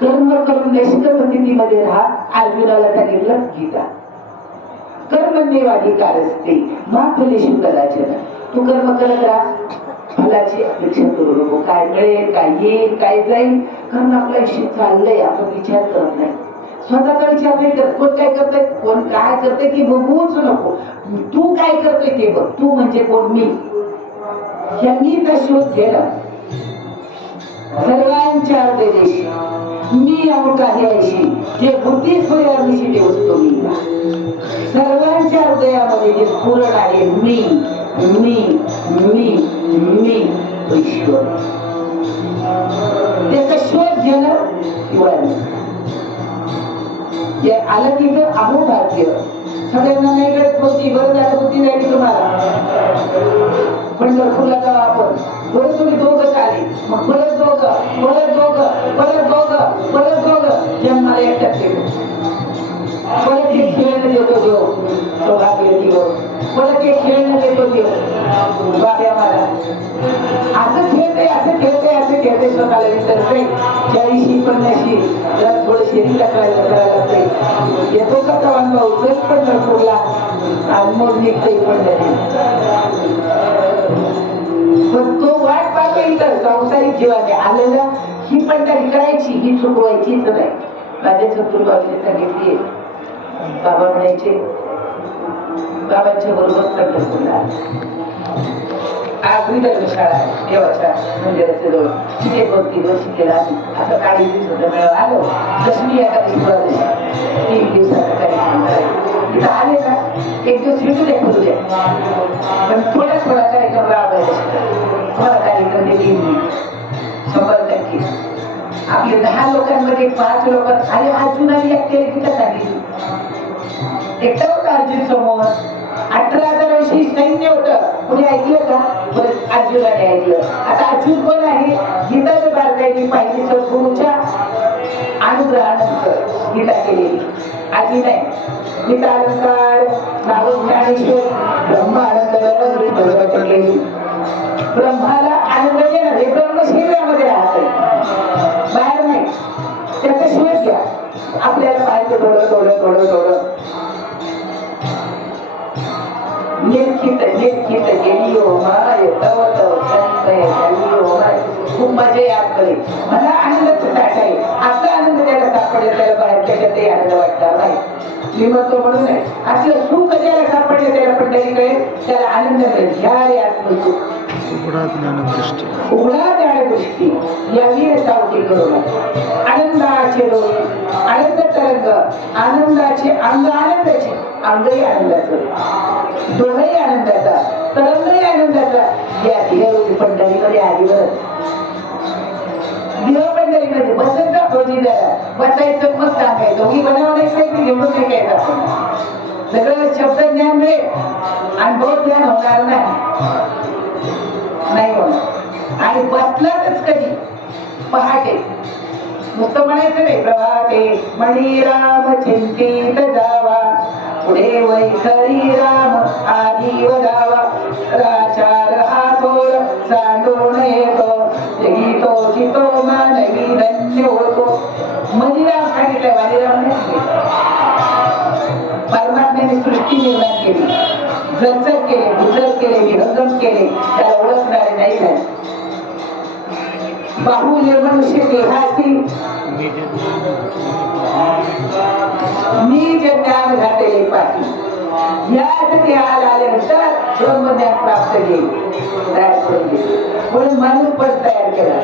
कर्म करून निष्ठ स्थितीमध्ये राहा. अर्जुनाला सांगितलं गीता. कर्मण्येवाधिकार असते मा फलेषु कदाचन. तू कर्म करत राहा. फलाची अपेक्षा करू नको. काय मिळेल काय येईल काय जाईल. कारण आपलं आयुष्य चाललंय आपण विचार करत नाही. स्वतःचा विचार नाही करत. कोण काय करतोय कोण काय करतोय ते बघूच नको. तू काय करतोय ते बघ. तू म्हणजे कोण? मी. या मीचा शोध घेणं. सर्वांच्या हृदयदेशी मी अमुक आहे अशी जे बुद्धी स्फुरणाची वस्तू मी. सर्वांच्या हृदयामध्ये जे स्फुरण आहे मी मी मी मी ईश्वर. त्याचा शोध घेणं आलं तिथं अहोभाग्य. सगळ्यांना नाही करत होती. बरं झालं बुद्धी झाली तुम्हाला. पंढरपूरला जाऊ आपण. बरं तुम्ही दोघं आले मग परत दोघं परत दोघं परत दोघं परत दोघं जन्माला एकटाच ते खेळणं देतो देव बाब्या मला असं खेळते असं खेळते असं खेळते स्वतःला विसरते 40 50 जरा थोडं शरीर करायला लागते येतो का प्रवास भाऊ पण भरपूरला आणि मग निघते पण पण तो वाट पाहतो इथं संसारिक जीवाने आलेला ही पण तरी करायची ही चुकवायचीच नाही माझ्या चतुर्बाबूने सांगितली बाबा म्हणायचे बाबांच्या बरोबर पंढरपूरला आगरी धर्मशाळा आहे देवाच्या मंदिराच्या जवळ तिथे 2-3 वर्ष केला आता काही दिवस मेळावा आलो दशमी एकादशी 3 दिवसाचा कार्यक्रम करायचा इथं आले ना एक दिवस भेटू द्या करू द्या पण थोडा कार्यक्रम राबवायचा थोडा कार्यक्रम देखील 100% आपले 10 लोकांमध्ये 5 लोक आणि अर्जुनाने एक केले तिथं सांगितलं एकटा होता अर्जुन समोर 18,000 वर्षी सैन्य होतं कुणी ऐकलं का परत अर्जुनाने ऐकलं आता अर्जुन कोण आहे गीताचं बारकाईने पाहिजे सद्गुरूच्या अनुग्रहानंतर गीता केलेली आधी नाही गीता अलंकार नागो ज्ञानेश्वर ब्रह्मानंद केली ब्रह्माला आनंद देणार हे ब्रह्म शरीरामध्ये राहत बाहेर नाही त्याचा शोध घ्या आपल्याला पाहायचं थोडं निरखित गेली हो माय तव संशय झाली हो माय खूप मजा याद करे मला आनंदाचा साठ आहे आपला आनंद त्याला सापडले त्याला बाहेर त्याच्यातही आनंद वाटणार नाही मी म्हणतो म्हणून नाही आपलं सुख ज्याला सापडले त्याला पण तरी कळेल त्याला आनंद मिळेल ह्या यात म्हणतो उघडा ज्ञानदृष्टी या वीर सावटी करून आनंदाचे डोळे आनंद तरंग आनंदाचे अंग आनंदाचे अंगही आनंदाचं डोळही आनंदाचा तरंगही आनंदाचा या देवरूपी पंढरीमध्ये आधीवर देव पंढरीमध्ये बसत का फौजी जरा बसायचं मग सांगायचं मी बनवण्याचं की निवडून नाही घ्यायचं आपण सगळं शब्द ज्ञान मिळेल अनुभव ज्ञान होणार नाही होणार आणि बसलाच कधी पहाटे नुसतं म्हणायचं नाही प्रभाते मणी राम चिंतित जावा पुढे वैखरी राम आधी वदावा राचार हा थोर सांडून येतो जगीतो चितो मानवी धन्य होतो मणिराम सांगितलंय वाणीराम नाही परमात्म्याने सृष्टी निर्माण केली जलचर केले भूजल केले विहंगम केले त्याला ओळखणारे नाही झाले बाहुल्य मनुष्य देहासी नीच ज्ञान घातले पाठी याच देहाला आल्यानंतर ब्रह्मज्ञान प्राप्त केले तयार करून गेले म्हणून माणूस पण तयार केला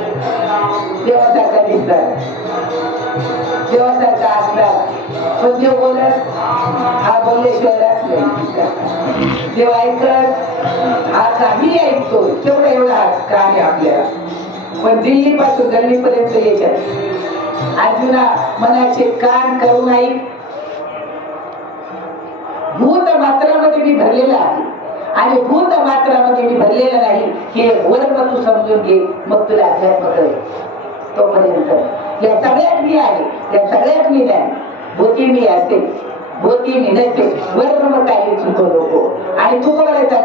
देवासारखा दिसला देवासारखा असला पण देव बोलत हा बोलल्याशिवाय राहत नाही देव ऐकत हा काही ऐकतो तेवढा एवढा काम आहे आपल्याला पण दिल्ली पासून गल्लीपर्यंत यायच्यात अर्जुना मनाचे कान करून ऐक भूत मात्रामध्ये मी भरलेला आहे आणि भूत मात्रामध्ये मी भरलेला नाही हे वर्म तू समजून घे मग तुला अध्यात्म कळेल तोपर्यंत या सगळ्यात मी आहे या सगळ्यात मी नाही भूती मी असते भूती मी नसते वर्म काही चुकू नको आणि तू बोलायचं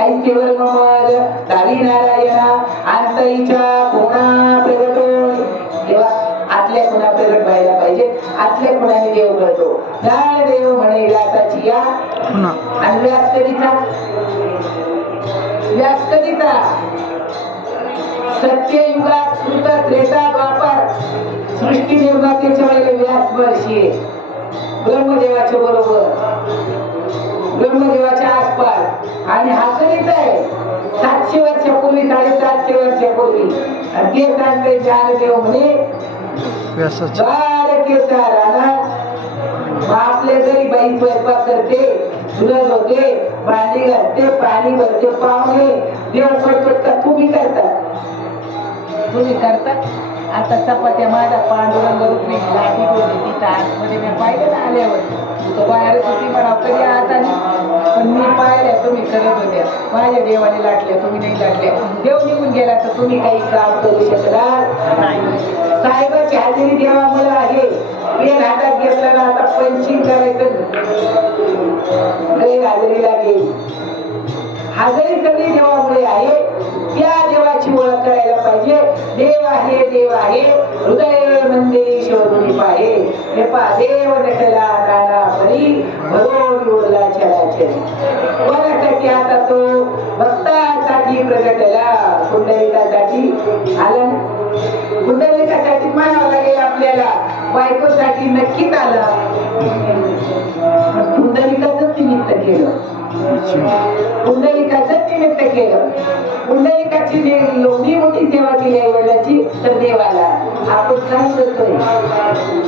ऐसे वर्म मग दावी नारायणा अंतईच्या कोणा प्रगटो तेव्हा आतल्या गुणा प्रगट व्हायला पाहिजे आतल्या गुणाने देव कळतो ज्ञान देव म्हणे व्यासाची या आणि व्यास कधीचा सत्ययुगात कृत त्रेता द्वापर सृष्टी निर्मात्याच्या वेळेला व्यास वर्षी ब्रह्मदेवाच्या बरोबर ब्रह्मदेवाच्या आसपास आणि हा कधीच आहे 700 वर्षापूर्वी 750 वर्षापूर्वी आणि ते सांगते ज्ञानदेव म्हणे आपले जरी बाई स्वयंपाक करते धुलत होते भांडी घालते पाणी भरते पाहुणे देव पटपट तुम्ही करता आता चपात्या माझा पांडुरंग रुपी लाटी होती तिथं आतमध्ये मी पाहिलं ना आल्यावर तो बाहेरच होती म्हणा कधी आता पण मी पाहिल्या तुम्ही करत होत्या माझ्या देवाने लाटल्या तुम्ही नाही लाटल्या देव निघून गेला तर तुम्ही काही काम करू शकणार नाही साहेबाची हजेरी देवामुळे आहे पेन हातात घेतला ना आता पंचिंग करायचं हजेरी लागेल आजही सगळी देवामुळे आहे. त्या देवाची ओळख करायला पाहिजे. देव आहे हृदय मंदिरी शोधून पाहे. हे पा देव नटला नाना परी भगवून उरला चराचर. कोणासाठी आता तो भक्तासाठी प्रगटला. पुंडलिकासाठी आला ना. पुंडलिकासाठी म्हणावं लागेल आपल्याला. बायकोसाठी नक्कीच आला. पुंडलिकाच निमित्त केलं. पुंडलिकाच निमित्त केलं. पुंडलिकाची एवढी मोठी सेवा केली आई वडिलांची तर देवाला आपण काय करतोय.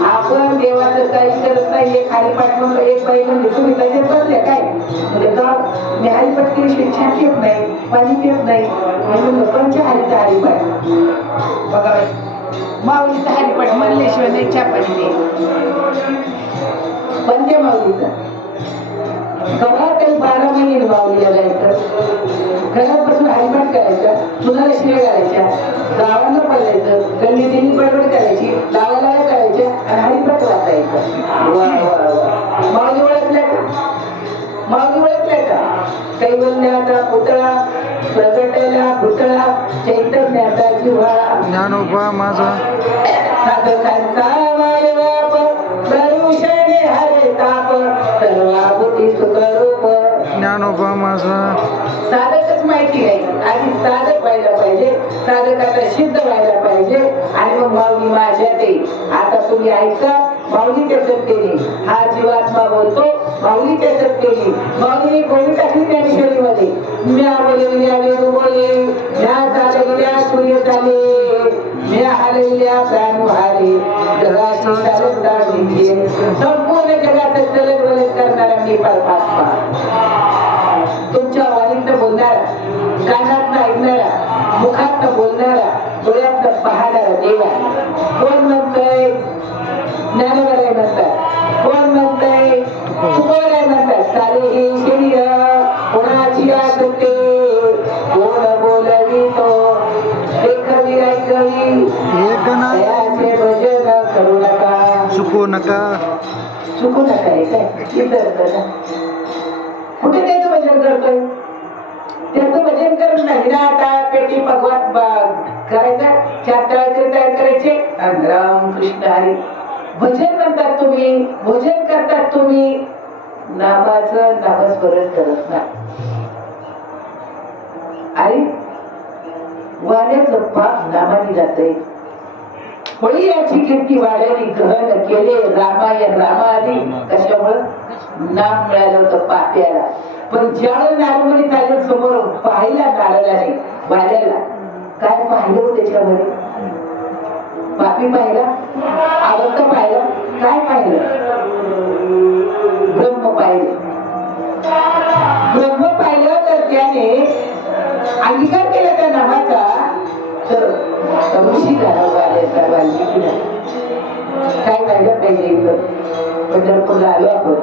आपण देवाचं काही करत नाही. एक हरिपाठ म्हणतो. एक बाई म्हणजे तुम्ही तसे बसले काय म्हणजे का मी हरिपाठ केल्याशिवाय छान येत नाही, पाणी पित नाही म्हणून पंचहरिचा हरिपाठ बघा. माऊलीचा हरिपाठ म्हणल्याशिवाय नाही चहा पाणी नाही. पंचमाऊलीचा कवा तरी 12 महिने माऊलीला जायचं. घरापासून हरिपाठ करायचा, मुलाला शिव्या घालायच्या, गावांना पडलायचं, गल्लीत बडबड करायची, लावाला करायच्या आणि हरिपाठ वाचायचं. माऊली ओळखल्या का? माऊली ओळखल्या का? कैवल्याचा पुतळा प्रगटला पुतळा चैतन्याचा जिव्हाळा. ज्ञानोबा माझा साधकांचा मायबाप दरुषणे हरे ताप सर्वाभूती सुखरूप. ज्ञानोबा माझा साधकच माहिती नाही. आधी साधक व्हायला पाहिजे. साधकाचा सिद्ध व्हायला पाहिजे आणि मग माऊली माझ्या ते. आता तुम्ही ऐका. माऊलीच्या सत्तेने हा जीवात्मा बोलतो. माऊलीच्या सत्तेने माऊलीने कोणी टाकली ज्ञानेश्वरीमध्ये. म्या बोलविल्या वेणू बोले, म्या चालविल्या सूर्य चाले, म्या हलविल्या प्राण हारे, जगाची चालवणारी संपूर्ण जगाचं चलन वलन करणारा मी परमात्मा. तुमच्या वाणीतनं बोलणारा, कानातनं ऐकणारा, मुखातनं बोलणारा, डोळ्यातनं पाहणारा देवा. कोण म्हणतंय? ज्ञानोबा म्हणतात. कोण म्हणतंय? तुकोबा म्हणतात. चाले हे शरीर कोणाची असते, कोण बोलवितो देखवी ऐकवी. एक नाही दयाचे भजन करू नका, चुकू नका. चुकू नका. हे काय इतर करा. कुठे त्याचं भजन करतोय? त्याचं भजन करून नाही ना. आता पेटी भगवान करायचा, 4 तळाचे तयार करायचे आणि राम कृष्ण हरी भजन म्हणतात तुम्ही. भोजन करतात तुम्ही. नामाचं नामस्मरण करत नाही. आणि वाड्याचं पाप नामाने जाते. होळी याची कीर्ती वाड्याने गहन केले. रामायण रामाआधी कशामुळं? नाम मिळालं होतं पाप्याला. पण ज्यावेळेस नारमणी चालेल समोर पाहिला नारळाला नाही वाड्याला. काय पाहिलं त्याच्यामध्ये? पापी पाहिला, आवडत पाहिलं, काय पाहिलं? ब्रह्म पाहिलं. ब्रह्म पाहिलं तर त्याने अंगीकार केला त्या नामाचा. तर ऋषी झाला वाल्याचा वाल्मिकी. काय पाहिलं पाहिजे? पंढरपूरला आलो आपण.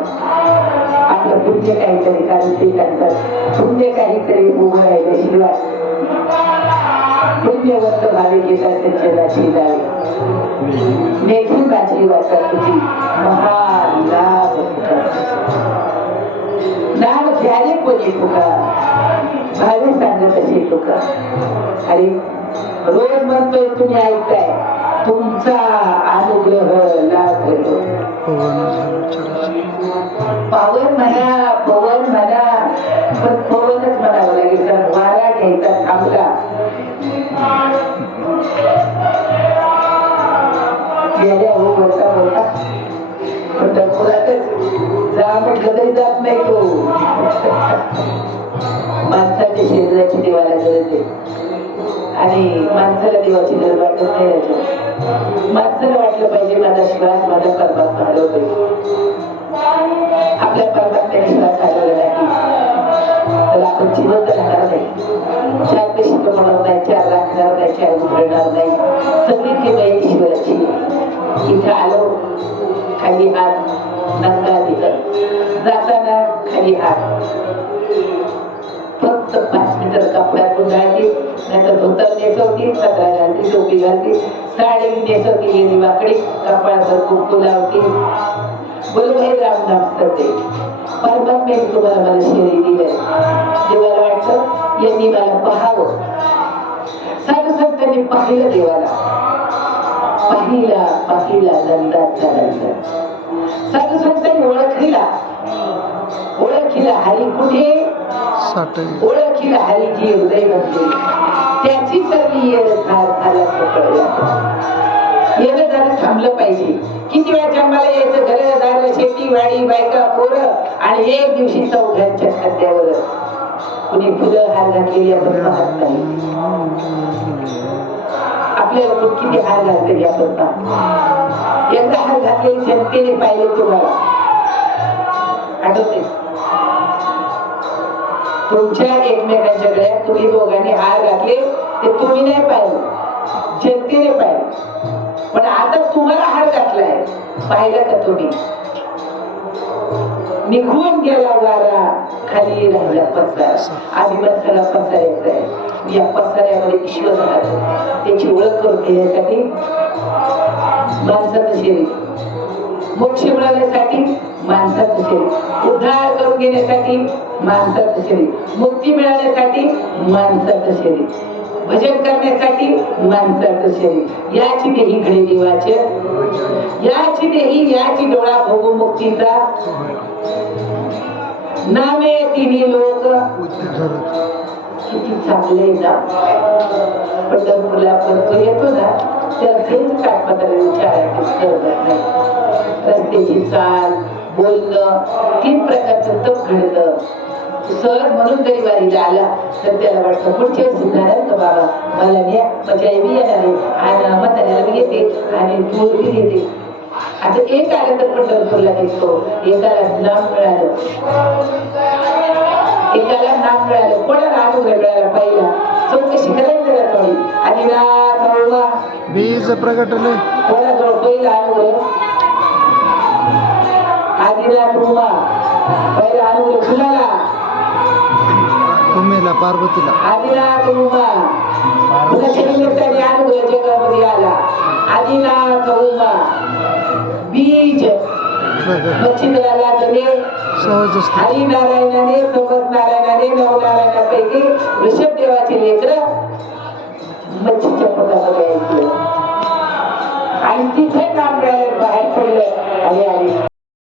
आपलं पुण्य काहीतरी, कारण ते सांगतात पुण्य काहीतरी उभं राहिल्याशिवाय पुण्यवंत भावे घेतात त्यांच्या नाची जावे. मेघी माझी वाचा तुझी महान लाभ. नाम घ्याले कोणी तुका, भावे सांगत असे तुका. अरे रोज म्हणतोय तुम्ही ऐकताय. तुमचा अनुग्रह लाभ होतो. पावन म्हणा, पवन म्हणा, पण पवनच म्हणावं लागेल. कारण वारा घ्यायचा थांबला. गेल्या हो बोलता बोलता पंढरपुरातच जा मग कधी जात नाही तो. माणसाच्या शरीराची देवाला गरज आहे आणि माणसाला देवाची गरज वाटत नाही. माणसाला वाटलं पाहिजे माझा श्वास माझा परमात्मा हलवतोय. आपल्या परमात्म्याने श्वास हलवला नाही तर आपण जिवंत राहणार नाही. 4 पेशी बनवणार नाही, 4 राखणार नाही, 4 उतरणार नाही. सगळी किंवा ईश्वराची. इथं आलो खाली हात, नंगा दिलं जाताना खाली हात. फक्त 5 मीटर कपड्यात गुंडाळली, नाहीतर धोतर नेसवती, सतरा घालती, टोपी घालती, साडी नेसवती, गेली वाकडी, कपाळावर कुंकू लावती. बोलू हे रामनाम करते. परमात्म्याने तुम्हाला मला शरीर दिलंय. देवाला वाटतं पाहिलं देवाला, पाहिला नंदाचा नंद साधू संतांनी ओळखीला हरी कुठे, साठ ओळखीला हरीची हृदय मध्ये, त्याची सर्वी येणं झाला येणं झालं थांबलं पाहिजे. किती वेळा जन्माला यायचं, घरदार शेती वाडी बायका पोरं, आणि एक दिवशी चौघांच्या खांद्यावर कुणी फुलं हार घातलेली आपण पाहत नाही. आपल्याला किती हार घातलेली आपण पाहतो. एकदा हार घातलेली जनतेने पाहिले तुम्हाला आठवते, तुमच्या एकमेकांच्या गळ्यात तुम्ही दोघांनी हार घातले ते तुम्ही नाही पाहिले, जनतेने पाहिले. पण आता तुम्हाला हार घातलाय, पाहिलं का तुम्ही? निघून गेला वारा, खाली राहिला पसारा. आधी सगळा पसारायचा आहे. या पसाऱ्यामध्ये ईश्वर राहतो. त्याची ओळख करून घेण्यासाठी माणसाचं शरीर, मोक्ष मिळवण्यासाठी माणसाचं शरीर, उद्धार करून घेण्यासाठी माणसाचं शरीर, मुक्ती मिळवण्यासाठी माणसाचं शरीर, भजन करण्यासाठी माणसाचं शरीर. याची देही घडे देवाचे, याची देही याची डोळा भोगू मुक्तीचा, नामे तिन्ही लोक. किती चांगले ना पंढरपूरला परतो येतो ना, तर तेच काठपदर विचारायचं करत नाही. रस्त्याची चाल, बोलणं, 3 प्रकारचं तप घडलं. सहज म्हणून जरी वारीला आला तर त्याला वाटतं पुढच्या सुधारण का बाबा, मला न्या, माझ्या आई बी येणार आहे, आणि म्हाताऱ्याला बी येते आणि दूर बी येते. आता एक आलं तर पंढरपूरला येतो, एकाला नाम मिळालं, एकाला नाम मिळालं, कोणाला अनुग्रह मिळाला पहिला चौकशी करायचं का थोडी. आणि ना बीज प्रगटले कोणाजवळ पहिला अनुग्रह, आदिनाथ उमा पहिला अनुग्रह कुणाला? उमेला पार्वतीला. आदिनाथ उमा कुणाच्या निमित्ताने अनुग्रह जगामध्ये आला? आदिनाथ उमा. बीज मच्छिंद्राला धने सहज असते. हरिनारायणाने, समज नारायणाने, नवनारायणापैकी ऋषभदेवाचे लेकर मच्छीच्या पोटामध्ये ऐकलं, आणि तिथे काम बाहेर पडलं आणि आली.